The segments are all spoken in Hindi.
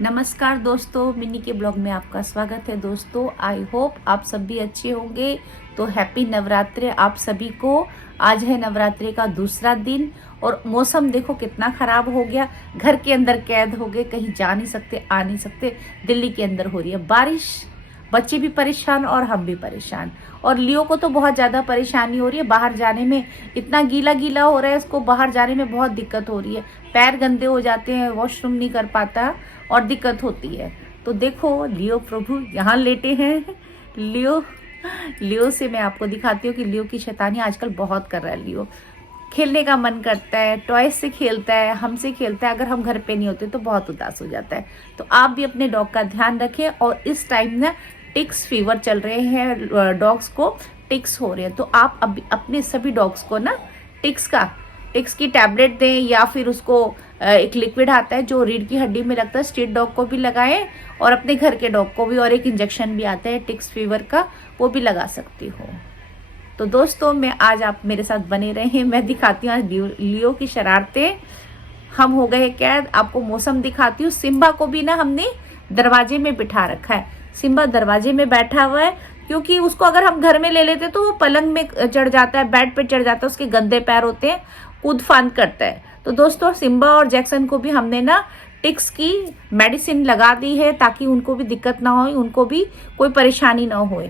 नमस्कार दोस्तों, मिनी के ब्लॉग में आपका स्वागत है। दोस्तों, आई होप आप सब भी अच्छे होंगे। तो हैप्पी नवरात्रि आप सभी को। आज है नवरात्रि का दूसरा दिन और मौसम देखो कितना खराब हो गया। घर के अंदर कैद हो गए, कहीं जा नहीं सकते, आ नहीं सकते। दिल्ली के अंदर हो रही है बारिश, बच्चे भी परेशान और हम भी परेशान। और लियो को तो बहुत ज़्यादा परेशानी हो रही है बाहर जाने में। इतना गीला गीला हो रहा है, इसको बाहर जाने में बहुत दिक्कत हो रही है। पैर गंदे हो जाते हैं, वॉशरूम नहीं कर पाता और दिक्कत होती है। तो देखो लियो प्रभु यहाँ लेटे हैं। लियो लियो से मैं आपको दिखाती हूँ कि लियो की शैतानी आजकल बहुत कर रहा है। लियो खेलने का मन करता है, टॉयज से खेलता है, हमसे खेलता है। अगर हम घर पे नहीं होते तो बहुत उदास हो जाता है। तो आप भी अपने डॉग का ध्यान रखें। और इस टाइम ना टिक्स फीवर चल रहे हैं, डॉग्स को टिक्स हो रहे हैं। तो आप अब अपने सभी डॉग्स को ना टिक्स की टैबलेट दें, या फिर उसको एक लिक्विड आता है जो रीढ़ की हड्डी में लगता है, स्ट्रीट डॉग को भी लगाएं और अपने घर के डॉग को भी। और एक इंजेक्शन भी आता है टिक्स फीवर का, वो भी लगा सकती हो। तो दोस्तों, मैं आज आप मेरे साथ बने रहे। मैं दिखाती हूँ आज लियो की शरारतें। हम हो गए कैद। आपको मौसम दिखाती हूँ। सिम्बा को भी ना हमने दरवाजे में बिठा रखा है। सिम्बा दरवाजे में बैठा हुआ है क्योंकि उसको अगर हम घर में ले लेते तो वो पलंग में चढ़ जाता है, बेड पे चढ़ जाता है, उसके गंदे पैर होते हैं, कूद फांद करता है। तो दोस्तों, सिम्बा और जैक्सन को भी हमने ना टिक्स की मेडिसिन लगा दी है ताकि उनको भी दिक्कत ना हो, उनको भी कोई परेशानी ना हो,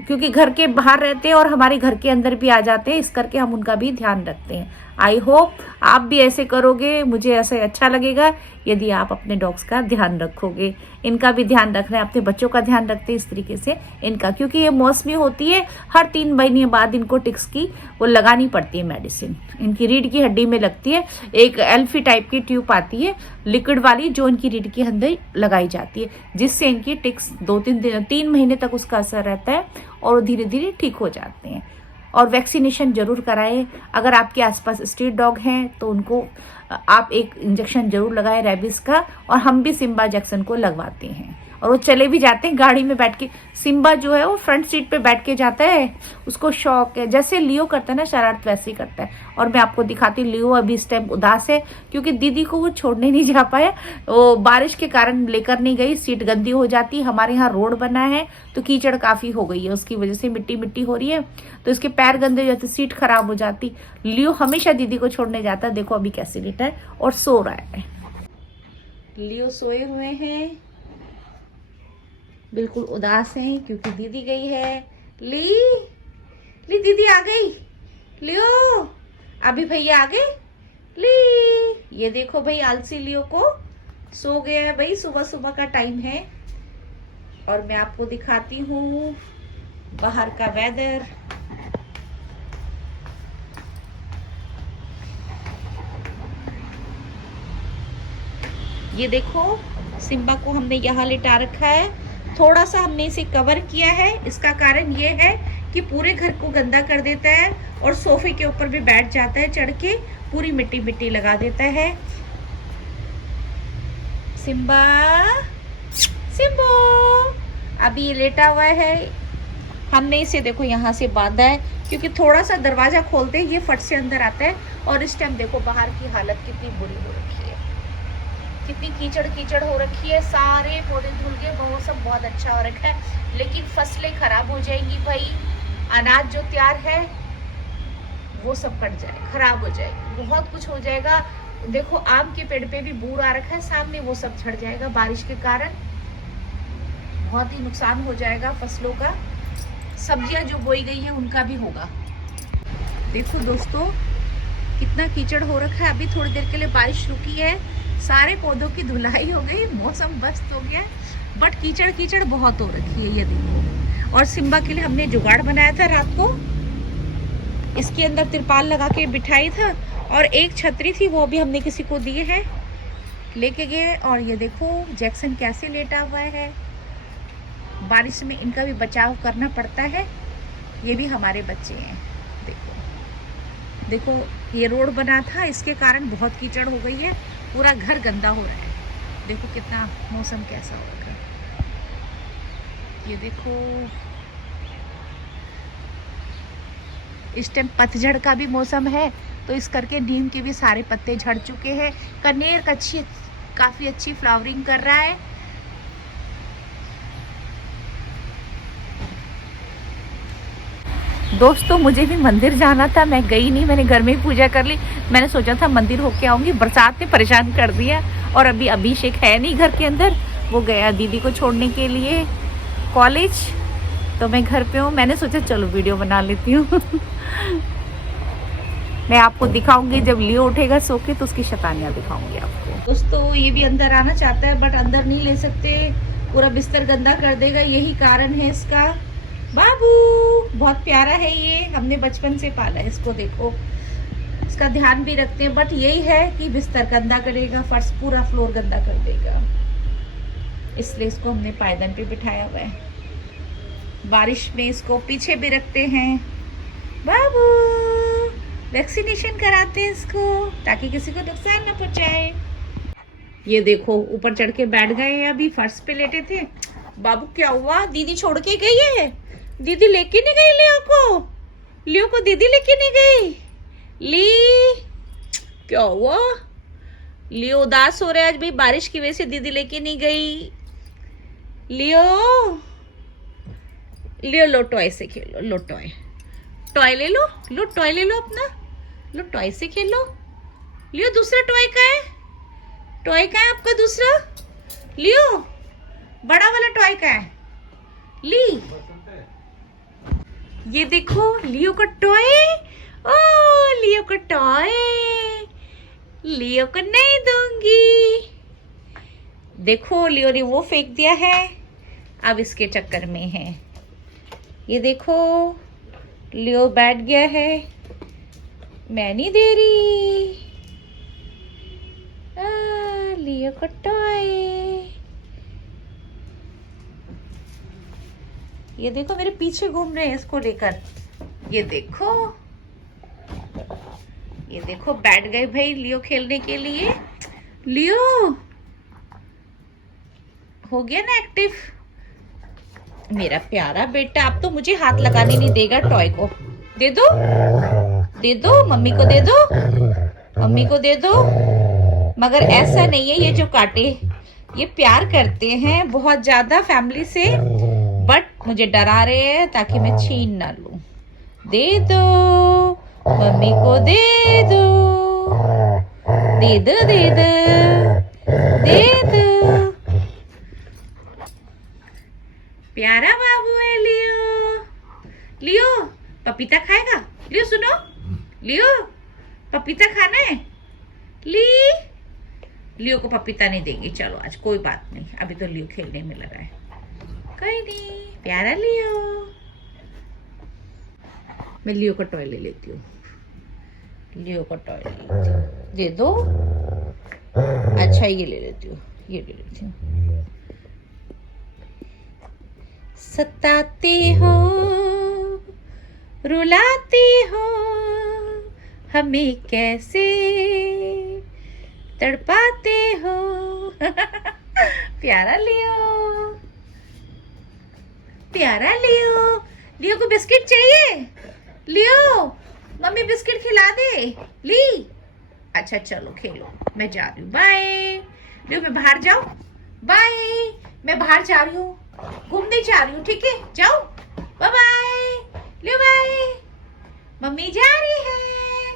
क्योंकि घर के बाहर रहते हैं और हमारे घर के अंदर भी आ जाते हैं। इस करके हम उनका भी ध्यान रखते हैं। आई होप आप भी ऐसे करोगे, मुझे ऐसे अच्छा लगेगा यदि आप अपने डॉग्स का ध्यान रखोगे। इनका भी ध्यान रख रहे हैं, अपने बच्चों का ध्यान रखते हैं इस तरीके से इनका, क्योंकि ये मौसमी होती है। हर 3 महीने बाद इनको टिक्स की वो लगानी पड़ती है मेडिसिन। इनकी रीढ़ की हड्डी में लगती है। एक एल्फी टाइप की ट्यूब आती है लिक्विड वाली, जो इनकी रीढ़ की हड्डी लगाई जाती है, जिससे इनकी टिक्स 2-3 महीने तक उसका असर रहता है और धीरे धीरे ठीक हो जाते हैं। और वैक्सीनेशन जरूर कराएं। अगर आपके आसपास स्ट्रीट डॉग हैं तो उनको आप एक इंजेक्शन जरूर लगाएं रेबीज का। और हम भी सिम्बा जैक्सन को लगवाते हैं और वो चले भी जाते हैं गाड़ी में बैठ के। सिम्बा जो है वो फ्रंट सीट पे बैठ के जाता है, उसको शौक है। जैसे लियो करता है ना शरारत, वैसे ही करता है। और मैं आपको दिखाती हूँ, लियो अभी इस टाइम उदास है क्योंकि दीदी को वो छोड़ने नहीं जा पाया। वो बारिश के कारण लेकर नहीं गई, सीट गंदी हो जाती। हमारे यहाँ रोड बना है तो कीचड़ काफी हो गई है, उसकी वजह से मिट्टी मिट्टी हो रही है, तो इसके पैर गंदे हो जाते, सीट खराब हो जाती। लियो हमेशा दीदी को छोड़ने जाता है। देखो अभी कैसे लेटा है और सो रहा है। लियो सोए हुए हैं, बिल्कुल उदास हैं क्योंकि दीदी गई है। ली दीदी आ गई। लियो अभी भैया आ गए। ली ये देखो भाई, आलसी लियो को सो गया है भाई। सुबह सुबह का टाइम है और मैं आपको दिखाती हूँ बाहर का वेदर। ये देखो, सिम्बा को हमने यहाँ लिटा रखा है। थोड़ा सा हमने इसे कवर किया है। इसका कारण ये है कि पूरे घर को गंदा कर देता है और सोफे के ऊपर भी बैठ जाता है, चढ़ के पूरी मिट्टी मिट्टी लगा देता है। सिम्बा, सिम्बो अभी ये लेटा हुआ है। हमने इसे देखो यहाँ से बांधा है क्योंकि थोड़ा सा दरवाजा खोलते ही ये फट से अंदर आता है। और इस टाइम देखो बाहर की हालत कितनी बुरी हो रखी है, कितनी कीचड़ कीचड़ हो रखी है। सारे पौधे धुल गए, मौसम बहुत अच्छा हो रखा है, लेकिन फसलें खराब हो जाएंगी भाई। अनाज जो तैयार है वो सब कट जाए, खराब हो जाएगी, बहुत कुछ हो जाएगा। देखो आम के पेड़ पे भी बूर आ रखा है सामने, वो सब झड़ जाएगा बारिश के कारण। बहुत ही नुकसान हो जाएगा फसलों का। सब्जियां जो बोई गई है उनका भी होगा। देखो दोस्तों कितना कीचड़ हो रखा है। अभी थोड़ी देर के लिए बारिश रुकी है, सारे पौधों की धुलाई हो गई, मौसम मस्त हो गया, बट कीचड़ कीचड़ बहुत हो रखी है। ये देखो, और सिम्बा के लिए हमने जुगाड़ बनाया था रात को, इसके अंदर तिरपाल लगा के बिठाई था। और एक छतरी थी वो भी हमने किसी को दिए है, लेके गए। और ये देखो जैक्सन कैसे लेटा हुआ है। बारिश में इनका भी बचाव करना पड़ता है, ये भी हमारे बच्चे हैं। देखो देखो, ये रोड बना था, इसके कारण बहुत कीचड़ हो गई है, पूरा घर गंदा हो रहा है। देखो कितना मौसम कैसा हो रहा है। ये देखो इस टाइम पतझड़ का भी मौसम है, तो इस करके नीम के भी सारे पत्ते झड़ चुके हैं। कनेर का काफी अच्छी फ्लावरिंग कर रहा है। दोस्तों मुझे भी मंदिर जाना था, मैं गई नहीं, मैंने घर में ही पूजा कर ली। मैंने सोचा था मंदिर होके आऊंगी, बरसात ने परेशान कर दिया। और अभी अभिषेक है नहीं घर के अंदर, वो गया दीदी को छोड़ने के लिए कॉलेज, तो मैं घर पे हूँ। मैंने सोचा चलो वीडियो बना लेती हूँ। मैं आपको दिखाऊंगी जब लियो उठेगा सो के, तो उसकी शैतानियां दिखाऊंगी आपको। दोस्तों ये भी अंदर आना चाहता है बट अंदर नहीं ले सकते, पूरा बिस्तर गंदा कर देगा, यही कारण है इसका। बाबू बहुत प्यारा है ये, हमने बचपन से पाला है इसको। देखो इसका ध्यान भी रखते हैं, बट यही है कि बिस्तर गंदा करेगा, फर्श पूरा फ्लोर गंदा कर देगा, इसलिए इसको हमने पायदान पे बिठाया हुआ है। बारिश में इसको पीछे भी रखते हैं। बाबू वैक्सीनेशन कराते हैं इसको ताकि किसी को नुकसान न पहुंचाए। ये देखो ऊपर चढ़ के बैठ गए हैं, अभी फर्श पे लेटे थे। बाबू क्या हुआ, दीदी छोड़ के गई है? दीदी लेके नहीं गई लियो को? लियो को दीदी लेके नहीं गई? ली क्या हुआ? लियो उदास हो रहा है आज भी, बारिश की वजह से दीदी लेके नहीं गई। लियो लियो लो टॉय से खेलो, लो टॉय, टॉय ले लो, लो टॉय ले लो अपना, लो टॉय से खेलो। लियो दूसरा टॉय का है? टॉय का है आपका दूसरा? लियो बड़ा वाला टॉय का है? ली ये देखो लियो का टॉय। ओ लियो का टॉय, लियो को नहीं दूंगी। देखो लियो ने वो फेंक दिया है, अब इसके चक्कर में है। ये देखो लियो बैठ गया है, मैं नहीं दे रही। लियो का टॉय। ये देखो मेरे पीछे घूम रहे हैं इसको लेकर। ये देखो, ये देखो बैठ गए भाई लियो खेलने के लिए। लियो हो गया ना एक्टिव, मेरा प्यारा बेटा। अब तो मुझे हाथ लगाने नहीं देगा टॉय को। दे दो, दे दो मम्मी को, दे दो मम्मी को, दे दो। मगर ऐसा नहीं है, ये जो काटे ये प्यार करते हैं बहुत ज्यादा फैमिली से, बट मुझे डरा रहे हैं ताकि मैं छीन ना लूं। दे दो मम्मी को, दे दो, दे दो, दे दो, दे दो। प्यारा बाबू है लियो। लियो पपीता खाएगा? लियो सुनो, लियो पपीता खाना है? लियो को पपीता नहीं देंगे, चलो आज कोई बात नहीं, अभी तो लियो खेलने में लगा है। कोई नहीं, प्यारा लियो। मैं लियो का टॉय ले लेती हूँ, लियो का टॉय ले लेती हूँ। दे दो। अच्छा ये ले लेती हूँ, ये ले लेती हूँ। सताते हो, रुलाते हो, हमें कैसे तड़पाते हो। प्यारा लियो, प्यारा लियो। लियो को बिस्किट चाहिए? लियो मम्मी बिस्किट खिला दे। ली अच्छा चलो खेलो, मैं जा रही हूँ, बाय। लियो मैं बाहर जाऊँ? बाय, मैं बाहर जा रही हूँ, घूमने जा रही हूँ, ठीक है जाओ, बाय बाय। लियो बाय, मम्मी जा रही है,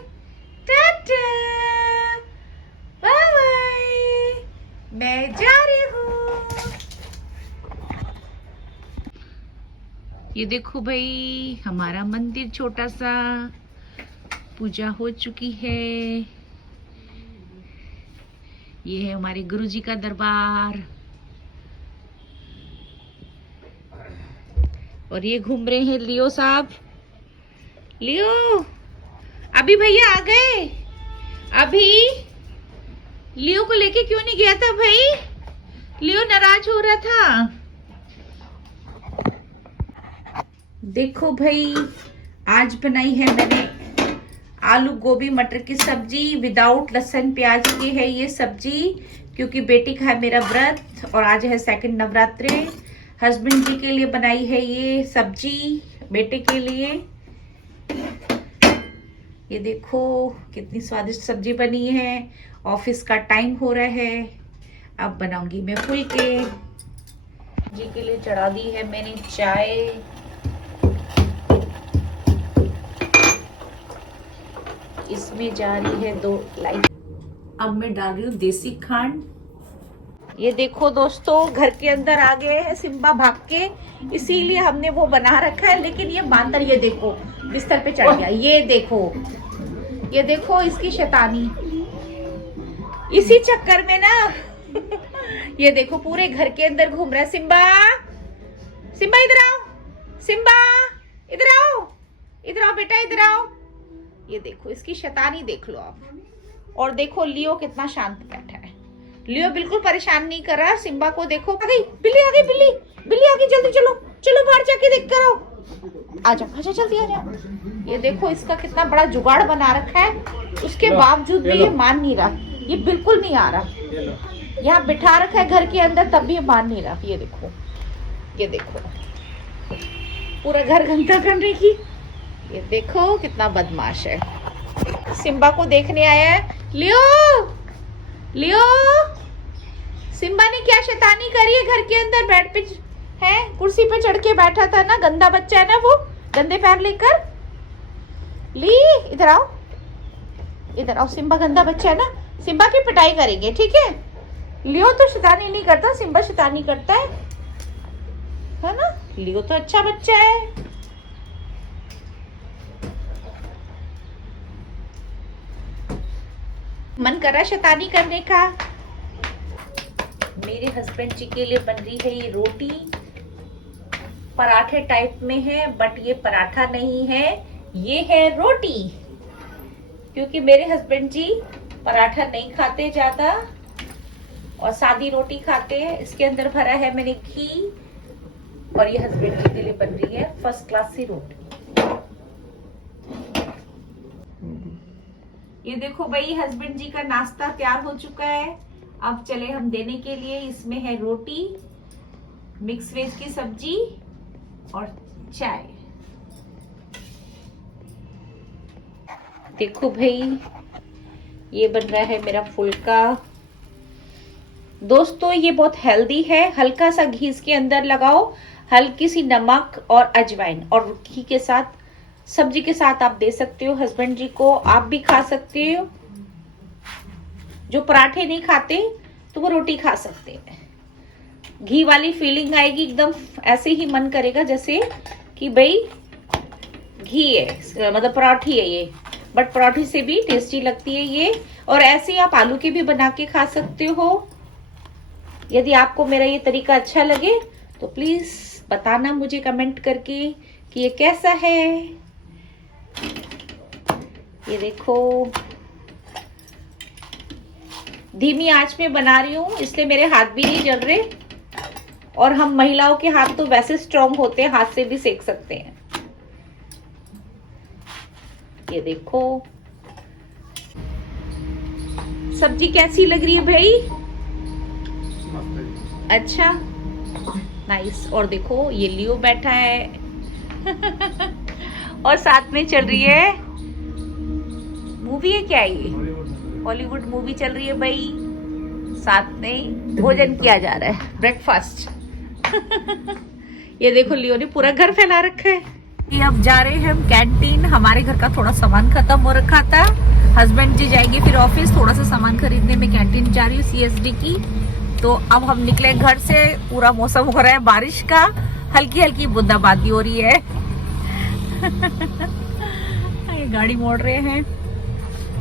टाटा, बाय बाय, मैं जा रही हूँ। ये देखो भाई हमारा मंदिर छोटा सा, पूजा हो चुकी है। ये है हमारे गुरुजी का दरबार, और ये घूम रहे हैं लियो साहब। लियो अभी भैया आ गए, अभी लियो को लेके क्यों नहीं गया था भाई? लियो नाराज हो रहा था। देखो भाई आज बनाई है मैंने आलू गोभी मटर की सब्जी, विदाउट लहसुन प्याज की है ये सब्जी, क्योंकि बेटी का है मेरा व्रत और आज है सेकंड नवरात्रि। हस्बैंड जी के लिए बनाई है ये सब्जी, बेटे के लिए। ये देखो कितनी स्वादिष्ट सब्जी बनी है। ऑफिस का टाइम हो रहा है, अब बनाऊंगी मैं फुलके। जी के लिए चढ़ा दी है मैंने चाय। इसमें जा रही है 2 इलायची। अब मैं डाल रही हूँ देसी खांड। ये देखो दोस्तों, घर के अंदर आ गए हैं सिम्बा भाग के, इसीलिए हमने वो बना रखा है। लेकिन ये बांदर, ये देखो बिस्तर पे चढ़ गया। ये देखो इसकी शैतानी। इसी चक्कर में ना ये देखो पूरे घर के अंदर घूम रहा है। सिम्बा, सिम्बा इधर आओ, सिम्बा इधर आओ, इधर आओ बेटा, इधर आओ। ये देखो इसकी शैतानी देख लो आप। और देखो लियो कितना शांत बैठा है। लियो बिल्कुल परेशान नहीं कर रहा। सिम्बा को देखो, आ गई बिल्ली, आ गई बिल्ली, बिल्ली आ गई, जल्दी चलो चलो बाहर जाके देख कर आओ। आ जाओ, अच्छा जल्दी आ जाओ। ये देखो इसका कितना बड़ा जुगाड़ बना रखा है, उसके बावजूद भी ये मान नहीं रहा। ये बिल्कुल नहीं आ रहा। यहाँ बिठा रखा है घर के अंदर, तब भी ये मान नहीं रहा। ये देखो पूरा घर गंदा करने की। ये देखो कितना बदमाश है। सिम्बा को देखने आया है। लियो, लियो, सिम्बा ने क्या शैतानी करी है घर के अंदर? बेड पे है, कुर्सी पे चढ़ के बैठा था ना। गंदा बच्चा है ना वो, गंदे पैर लेकर। ली इधर आओ, इधर आओ। सिम्बा गंदा बच्चा है ना, सिम्बा की पिटाई करेंगे, ठीक है? लियो तो शैतानी नहीं करता, सिम्बा शैतानी करता है ना? लियो तो अच्छा बच्चा है। मन कर रहा शैतानी करने का। मेरे हस्बैंड जी के लिए बन रही है ये रोटी। पराठे टाइप में है, बट ये पराठा नहीं है, ये है रोटी। क्योंकि मेरे हस्बैंड जी पराठा नहीं खाते ज्यादा और सादी रोटी खाते हैं। इसके अंदर भरा है मैंने घी, और ये हस्बैंड जी के लिए बन रही है फर्स्ट क्लास सी रोटी। ये देखो भाई, हस्बैंड जी का नाश्ता तैयार हो चुका है। अब चले हम देने के लिए। इसमें है रोटी, मिक्स वेज की सब्जी और चाय। देखो भाई, ये बन रहा है मेरा फुल्का। दोस्तों ये बहुत हेल्दी है। हल्का सा घी इसके अंदर लगाओ, हल्की सी नमक और अजवाइन, और घी के साथ, सब्जी के साथ आप दे सकते हो हस्बैंड जी को। आप भी खा सकते हो। जो पराठे नहीं खाते तो वो रोटी खा सकते हैं। घी वाली फीलिंग आएगी एकदम, ऐसे ही मन करेगा जैसे कि भाई घी है, मतलब पराठी है ये। बट पराठी से भी टेस्टी लगती है ये। और ऐसे ही आप आलू के भी बना के खा सकते हो। यदि आपको मेरा ये तरीका अच्छा लगे तो प्लीज बताना मुझे कमेंट करके कि ये कैसा है। ये देखो धीमी आंच में बना रही हूँ, इसलिए मेरे हाथ भी नहीं जल रहे। और हम महिलाओं के हाथ तो वैसे स्ट्रांग होते हैं, हाथ से भी सेक सकते हैं। ये देखो सब्जी कैसी लग रही है भाई? अच्छा, नाइस। और देखो ये लियो बैठा है और साथ में चल रही है मूवी। है क्या ये? हॉलीवुड मूवी चल रही है भाई। साथ में भोजन किया जा रहा है, ब्रेकफास्ट ये देखो लियो ने पूरा घर फैला रखा है। ये अब जा रहे हैं हम कैंटीन। हमारे घर का थोड़ा सामान खत्म हो रखा था। हस्बैंड जी जाएंगे फिर ऑफिस, थोड़ा सा सामान खरीदने में कैंटीन जा रही हूँ CSD की। तो अब हम निकले घर से। पूरा मौसम हो रहा है बारिश का, हल्की हल्की बूंदाबांदी हो रही है ये गाड़ी मोड़ रहे हैं।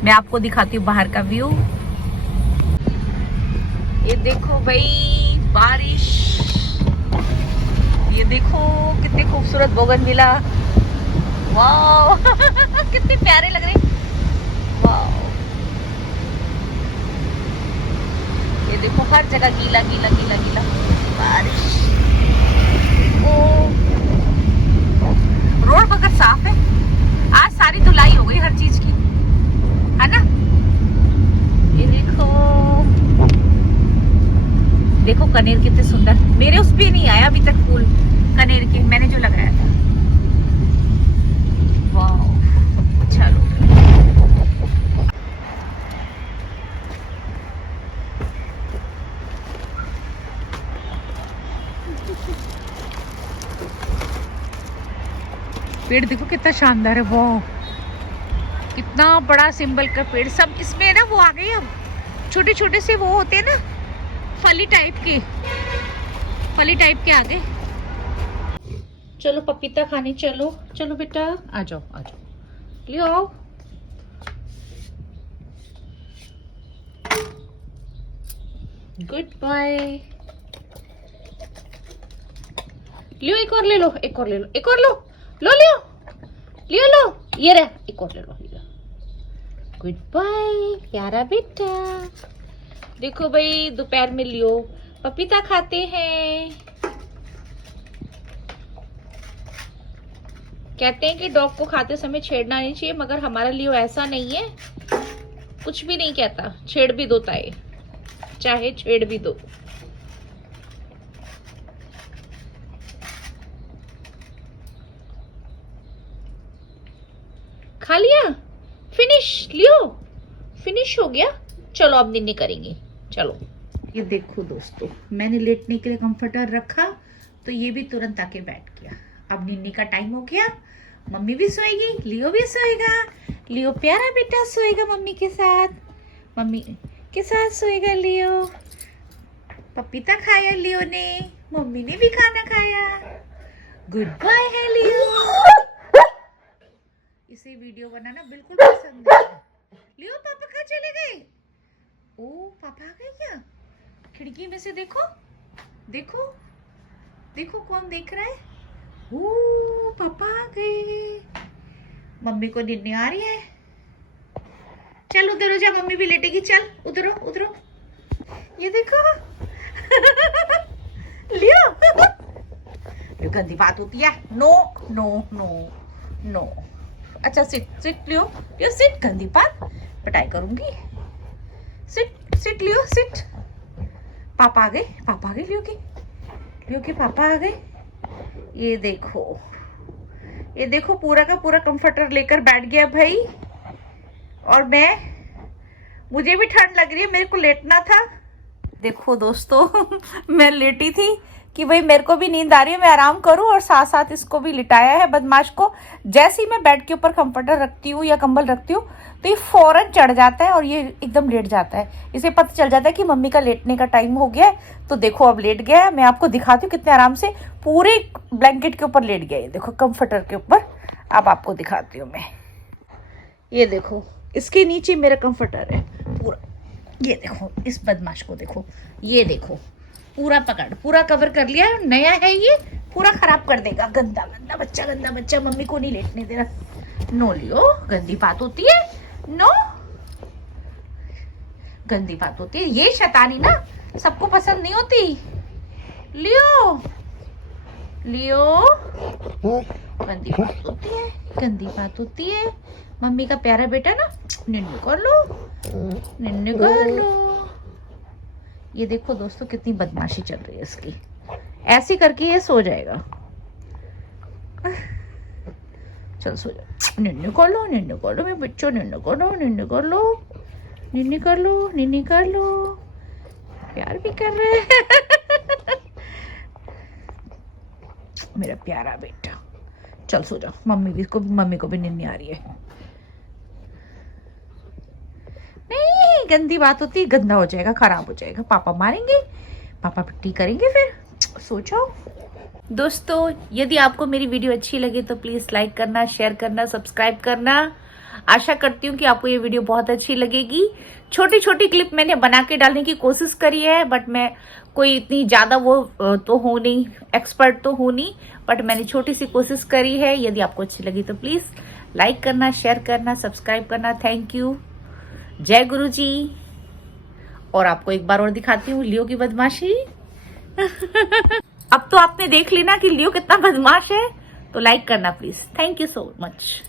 मैं आपको दिखाती हूँ बाहर का व्यू। ये देखो भाई बारिश। ये देखो कितने खूबसूरत बोगनविला। वाह कितने प्यारे लग रहे। वाह, ये देखो हर जगह गीला गीला गीला गीला बारिश। ओ रोड मगर साफ है। आज सारी धुलाई हो गई हर चीज की, है ना? ये देखो, देखो कनेर कितने सुंदर। मेरे उस पे नहीं आया अभी तक फूल कनेर के, मैंने जो लगाया था। वाह, चलो पेड़ देखो कितना शानदार है, वो कितना बड़ा सिंबल का पेड़। सब इसमें ना वो आ गए, अब छोटे छोटे से वो होते हैं ना, फली टाइप के आ गए। चलो पपीता खाने चलो, चलो बेटा आ जाओ आ जाओ, ले आओ। Good bye. लियो एक और ले लो, एक और ले लो, एक और लो, लो लियो, लियो लो, ये रहा, एक और ले लो। गुड बाय प्यारा बेटा। देखो भाई दोपहर में लियो पपीता खाते हैं। कहते हैं कि डॉग को खाते समय छेड़ना नहीं चाहिए, मगर हमारा लियो ऐसा नहीं है, कुछ भी नहीं कहता, छेड़ भी दो ताए, चाहे छेड़ भी दो। खा लिया, फिनिश, लियो फिनिश हो गया। चलो अब निन्ने करेंगे, चलो। ये देखो दोस्तों, मैंने लेटने के लिए कंफर्टर रखा तो ये भी तुरंत आके बैठ गया। अब निन्ने का टाइम हो गया, मम्मी भी सोएगी, लियो भी सोएगा। लियो प्यारा बेटा सोएगा मम्मी के साथ, मम्मी के साथ सोएगा लियो। पपीता खाया लियो ने, मम्मी ने भी खाना खाया। गुड बाय है लियो। इसे वीडियो बनाना बिल्कुल पसंद है। लियो पापा कहाँ चले गए? ओ पापा आ गए क्या? खिड़की में से देखो, देखो देखो कौन देख रहा है। ओ पापा आ गए। मम्मी को नींद नहीं आ रही है। चल उधर हो जा, मम्मी भी लेटेगी। चल उधरो उधरो, ये देखो लियो ये गंदी बात होती है। No no no no. अच्छा sit sit Leo, Leo sit, गंदी बात, पिटाई करूंगी। Sit sit Leo sit. पापा आ गए, पापा आ गए लियो के पापा आ गए। ये देखो, ये देखो पूरा का पूरा कंफर्टर लेकर बैठ गया भाई। और मुझे भी ठंड लग रही है, मेरे को लेटना था। देखो दोस्तों मैं लेटी थी कि भाई मेरे को भी नींद आ रही है, मैं आराम करूं, और साथ साथ इसको भी लिटाया है बदमाश को। जैसे ही मैं बेड के ऊपर कंफर्टर रखती हूँ या कंबल रखती हूँ तो ये फौरन चढ़ जाता है और ये एकदम लेट जाता है। इसे पता चल जाता है कि मम्मी का लेटने का टाइम हो गया है। तो देखो अब लेट गया है। मैं आपको दिखाती हूँ कितने आराम से पूरे ब्लैंकेट के ऊपर लेट गया है। देखो कंफर्टर के ऊपर, अब आपको दिखाती हूँ मैं। ये देखो इसके नीचे मेरा कंफर्टर है पूरा। ये देखो इस बदमाश को देखो, ये देखो पूरा पकड़, पूरा कवर कर लिया। नया है ये, पूरा खराब कर देगा। गंदा गंदा बच्चा, गंदा बच्चा, मम्मी को नहीं लेटने दे रहा। नो लियो, गंदी बात होती है। नो, गंदी बात होती है। ये शैतानी ना सबको पसंद नहीं होती। लियो लियो, गंदी बात होती है, गंदी बात होती है। मम्मी का प्यारा बेटा ना, निन्नू कर लो, निन्नू कर लो। ये देखो दोस्तों कितनी बदमाशी चल रही है इसकी। ऐसे करके ये सो जाएगा। चल सो जा, निन्नू कर लो, निन्नू कर लो, मेरे बच्चों, निन्नू कर लो, निन्नू कर लो, निन्नू कर लो, निन्नू कर लो। प्यार भी कर रहे हैं मेरा प्यारा बेटा। चल सो जाओ, मम्मी को भी नींद नहीं आ रही है। नहीं, गंदी बात होती है, गंदा हो जाएगा, खराब हो जाएगा, पापा मारेंगे, पापा पिट्टी करेंगे फिर। सो जाओ। दोस्तों यदि आपको मेरी वीडियो अच्छी लगे तो प्लीज लाइक करना, शेयर करना, सब्सक्राइब करना। आशा करती हूँ कि आपको ये वीडियो बहुत अच्छी लगेगी। छोटी छोटी क्लिप मैंने बना के डालने की कोशिश करी है, बट मैं कोई इतनी ज्यादा वो तो हूँ नहीं, एक्सपर्ट तो हूँ नहीं, बट मैंने छोटी सी कोशिश करी है। यदि आपको अच्छी लगी तो प्लीज लाइक करना, शेयर करना, सब्सक्राइब करना। Thank you. जय गुरु जी। और आपको एक बार और दिखाती हूँ लियो की बदमाशी। अब तो आपने देख ली ना कि लियो कितना बदमाश है। तो लाइक करना please. Thank you so much.